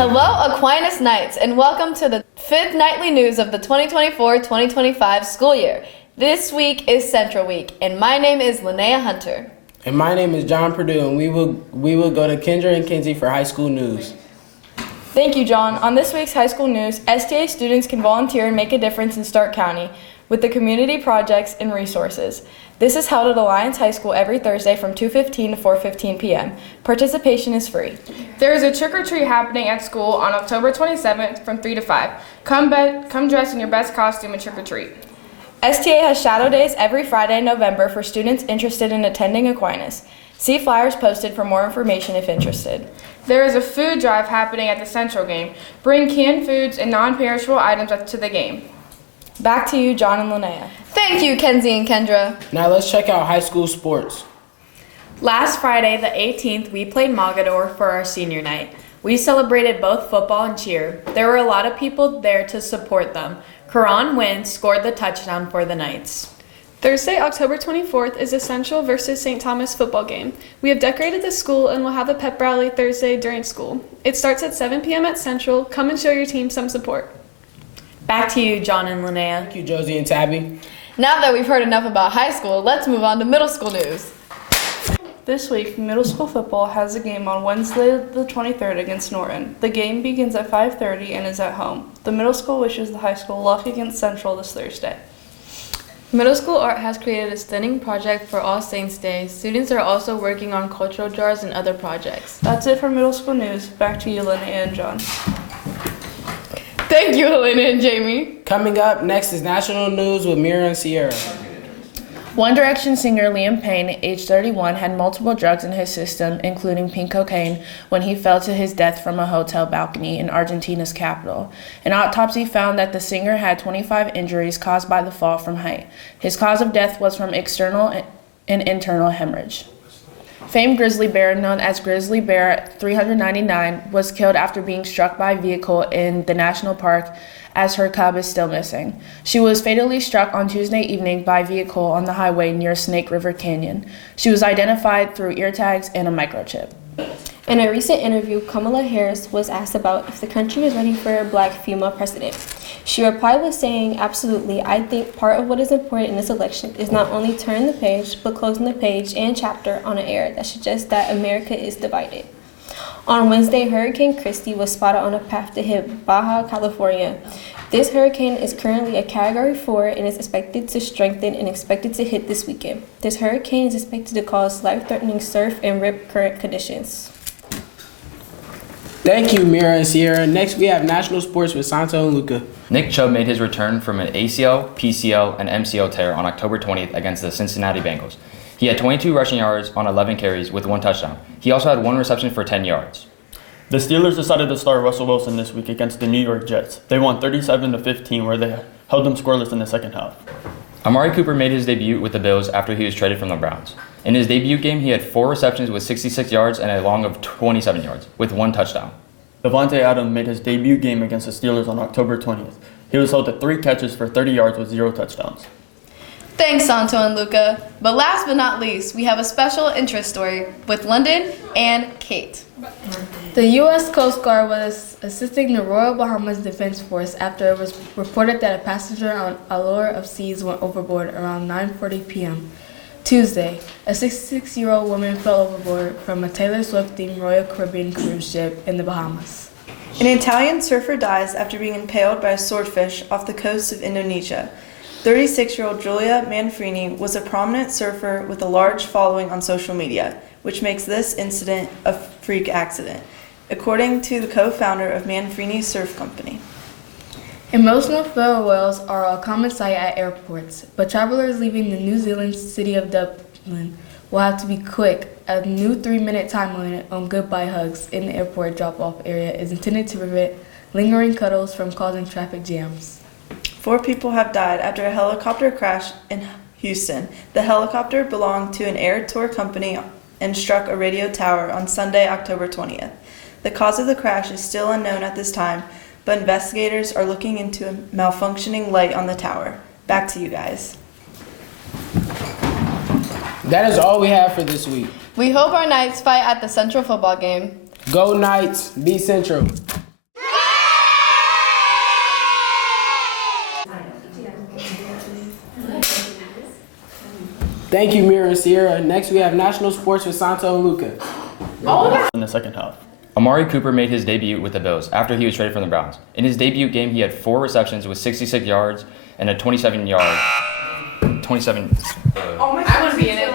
Hello, Aquinas Knights, and welcome to the 5th nightly news of the 2024-2025 school year. This week is Central Week, and my name is Linnea Hunter. And my name is John Purdue, and we will go to Kendra and Kinsey for high school news. Thank you, John. On this week's high school news, STA students can volunteer and make a difference in Stark County with the community projects and resources. This is held at Alliance High School every Thursday from 2:15 to 4:15 p.m. Participation is free. There is a trick-or-treat happening at school on October 27th from 3 to 5. Come dressed in your best costume and trick-or-treat. STA has Shadow Days every Friday in November for students interested in attending Aquinas. See flyers posted for more information if interested. There is a food drive happening at the Central game. Bring canned foods and non-perishable items to the game. Back to you, John and Linnea. Thank you, Kenzie and Kendra. Now let's check out high school sports. Last Friday, the 18th, we played Mogador for our senior night. We celebrated both football and cheer. There were a lot of people there to support them. Karan Wynn scored the touchdown for the Knights. Thursday, October 24th is the Central versus St. Thomas football game. We have decorated the school and will have a pep rally Thursday during school. It starts at 7 p.m. at Central. Come and show your team some support. Back to you, John and Linnea. Thank you, Josie and Tabby. Now that we've heard enough about high school, let's move on to middle school news. This week, middle school football has a game on Wednesday the 23rd against Norton. The game begins at 5:30 and is at home. The middle school wishes the high school luck against Central this Thursday. Middle School Art has created a stunning project for All Saints Day. Students are also working on cultural jars and other projects. That's it for middle school news. Back to you, Linnea and John. Thank you, Helena and Jamie. Coming up next is national news with Mira and Sierra. One Direction singer Liam Payne, age 31, had multiple drugs in his system, including pink cocaine, when he fell to his death from a hotel balcony in Argentina's capital. An autopsy found that the singer had 25 injuries caused by the fall from height. His cause of death was from external and internal hemorrhage. Famed grizzly bear, known as Grizzly Bear 399, was killed after being struck by a vehicle in the national park, as her cub is still missing. She was fatally struck on Tuesday evening by a vehicle on the highway near Snake River Canyon. She was identified through ear tags and a microchip. In a recent interview, Kamala Harris was asked about if the country was ready for a black female president. She replied with saying, "Absolutely, I think part of what is important in this election is not only turning the page, but closing the page and chapter on an era that suggests that America is divided." On Wednesday, Hurricane Christy was spotted on a path to hit Baja California. This hurricane is currently a Category 4 and is expected to strengthen and expected to hit this weekend. This hurricane is expected to cause life-threatening surf and rip current conditions. Thank you, Mira and Sierra. Next, we have national sports with Santo and Luca. Nick Chubb made his return from an ACL, PCL, and MCL tear on October 20th against the Cincinnati Bengals. He had 22 rushing yards on 11 carries with 1 touchdown. He also had 1 reception for 10 yards. The Steelers decided to start Russell Wilson this week against the New York Jets. They won 37-15, where they held them scoreless in the second half. Amari Cooper made his debut with the Bills after he was traded from the Browns. In his debut game, he had 4 receptions with 66 yards and a long of 27 yards, with 1 touchdown. Davante Adams made his debut game against the Steelers on October 20th. He was held to 3 catches for 30 yards with 0 touchdowns. Thanks, Santo and Luca. But last but not least, we have a special interest story with London and Kate. The U.S. Coast Guard was assisting the Royal Bahamas Defense Force after it was reported that a passenger on Allure of Seas went overboard around 9:40 p.m. Tuesday. A 66-year-old woman fell overboard from a Taylor Swift-themed Royal Caribbean cruise ship in the Bahamas. An Italian surfer dies after being impaled by a swordfish off the coast of Indonesia. 36-year-old Giulia Manfrini was a prominent surfer with a large following on social media, which makes this incident a freak accident, according to the co-founder of Manfrini Surf Company. Emotional farewells are a common sight at airports, but travelers leaving the New Zealand city of Dublin will have to be quick. A new 3-minute time limit on goodbye hugs in the airport drop-off area is intended to prevent lingering cuddles from causing traffic jams. 4 people have died after a helicopter crash in Houston. The helicopter belonged to an air tour company and struck a radio tower on Sunday, October 20th. The cause of the crash is still unknown at this time, but investigators are looking into a malfunctioning light on the tower. Back to you guys. That is all we have for this week. We hope our Knights fight at the Central football game. Go Knights, be Central. Thank you, Mira and Sierra. Next, we have national sports with Santo and Luca. In the second half. Amari Cooper made his debut with the Bills after he was traded from the Browns. In his debut game, he had 4 receptions with 66 yards and a 27 I want to be in it.